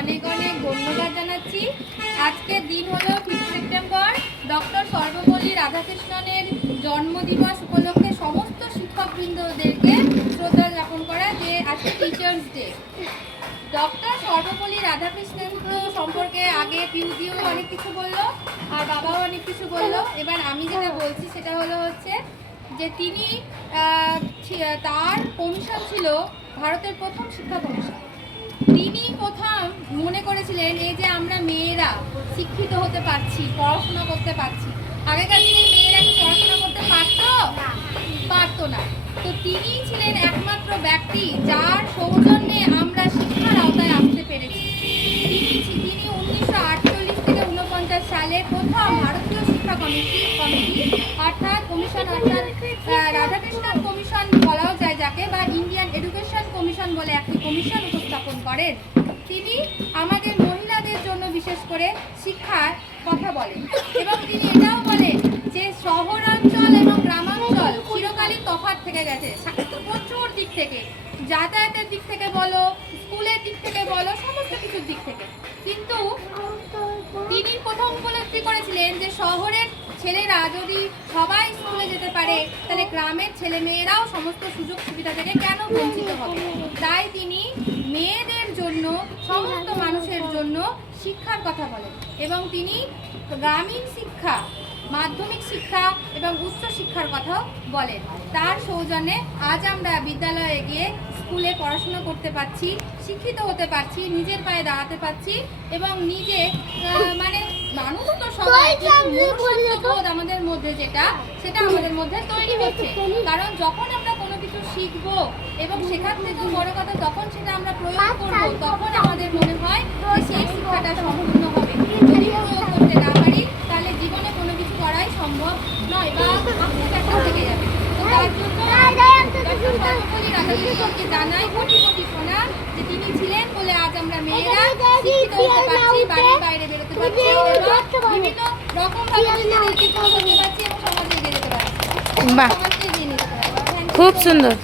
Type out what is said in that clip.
অনেক অনেক ধন্যবাদ জানাচ্ছি। আজকের দিন হলো 5 সেপ্টেম্বর, ডক্টর সর্বপল্লী রাধাকৃষ্ণনের জন্মদিবস উপলক্ষে সমস্ত শিক্ষকবৃন্দদেরকে শ্রদ্ধা জ্ঞাপন করা যে আজকে teachers day. Doctor Sarvepalli Radhakrishnan সম্পর্কে আগে পিউদিও অনেক কিছু বললো আর বাবাও অনেক কিছু বললো। এবার আমি যেটা বলছি সেটা হচ্ছে যে তিনি তার কমিশন ছিল ভারতের প্রথম শিক্ষা কমিশন। তিনি প্রথম মনে করেছিলেন এই যে আমরা মেয়েরা শিক্ষিত হতে পারছি, পড়াশোনা করতে পারছি। আগেকার দিনে মেয়েরা কি পড়াশোনা করতে পারতো না। তো তিনিই ছিলেন একমাত্র ব্যক্তি যার সৌজন্যে আমরা শিক্ষার আওতায় আসতে পেরেছি। তিনি 1948 থেকে 49 সালে প্রথম ভারতীয় শিক্ষা কমিটি অর্থাৎ কমিশন, অর্থাৎ রাধাকৃষ্ণন কমিশন বলাও যায় যাকে, বা ইন্ডিয়ান এডুকেশন কমিশন বলে একটি কমিশন উপস্থাপন করেন। তিনি আমাদের মহিলাদের জন্য বিশেষ করে শিক্ষার কথা বলেন এবং তিনি এটাও বলেন যে শহরাঞ্চল এবং গ্রামাঞ্চল চিরকালই তফাৎ থেকে গেছে প্রচুর দিক থেকে, যাতায়াতের দিক থেকে বলো, স্কুলের দিক থেকে বলো, সমস্ত কিছুর দিক থেকে। কিন্তু তিনি প্রথম উপলব্ধি করেছিলেন যে শহরের ছেলেরা যদি সবাই স্কুলে যেতে পারে তাহলে গ্রামের ছেলে মেয়েরাও সমস্ত সুযোগ সুবিধা থেকে কেন বঞ্চিত হবে। তাই তিনি মেয়েদের জন্য, সমস্ত মানুষের জন্য শিক্ষার কথা বলেন এবং তিনি গ্রামীণ শিক্ষা, মাধ্যমিক শিক্ষা এবং উচ্চ শিক্ষার কথা বলেন। তার সৌজন্যে আজ আমরা বিদ্যালয়ে গিয়ে স্কুলে পড়াশোনা করতে পারছি, শিক্ষিত হতে পারছি, নিজের পায়ে দাঁড়াতে পারছি এবং নিজে মানে মানুষ তো সবাই মনুষ্যত্ববোধ আমাদের মধ্যে সেটা আমাদের মধ্যে তৈরি হচ্ছে। কারণ যখন আমরা কোনো কিছু শিখবো এবং সেখান থেকে বড় কথা যখন সেটা আমরা প্রয়োগ করবো তখন আমাদের মনে হয় যে সেই শিক্ষাটা সম্পূর্ণ হবে। যদি প্রয়োগ করতে না পারি তাহলে জীবনে কোনো কিছু করাই সম্ভব নয় বা আস্তে একটা থেকে যাবে। তো তার জন্য ডক্টর সর্বপল্লী রাধাকৃষ্ণনকে জানাই কোটি কোটি প্রণাম যে তিনি ছিলেন বলে আজ আমরা মেয়েরা শিক্ষিত হতে পারছি, বাড়ির বাইরে বেরোতে পারছি এবং বিভিন্ন রকমভাবে নিজেদেরকে করতে পারছি এবং সমাজে এগিয়ে যেতে পারছি। বাহ, খুব সুন্দর।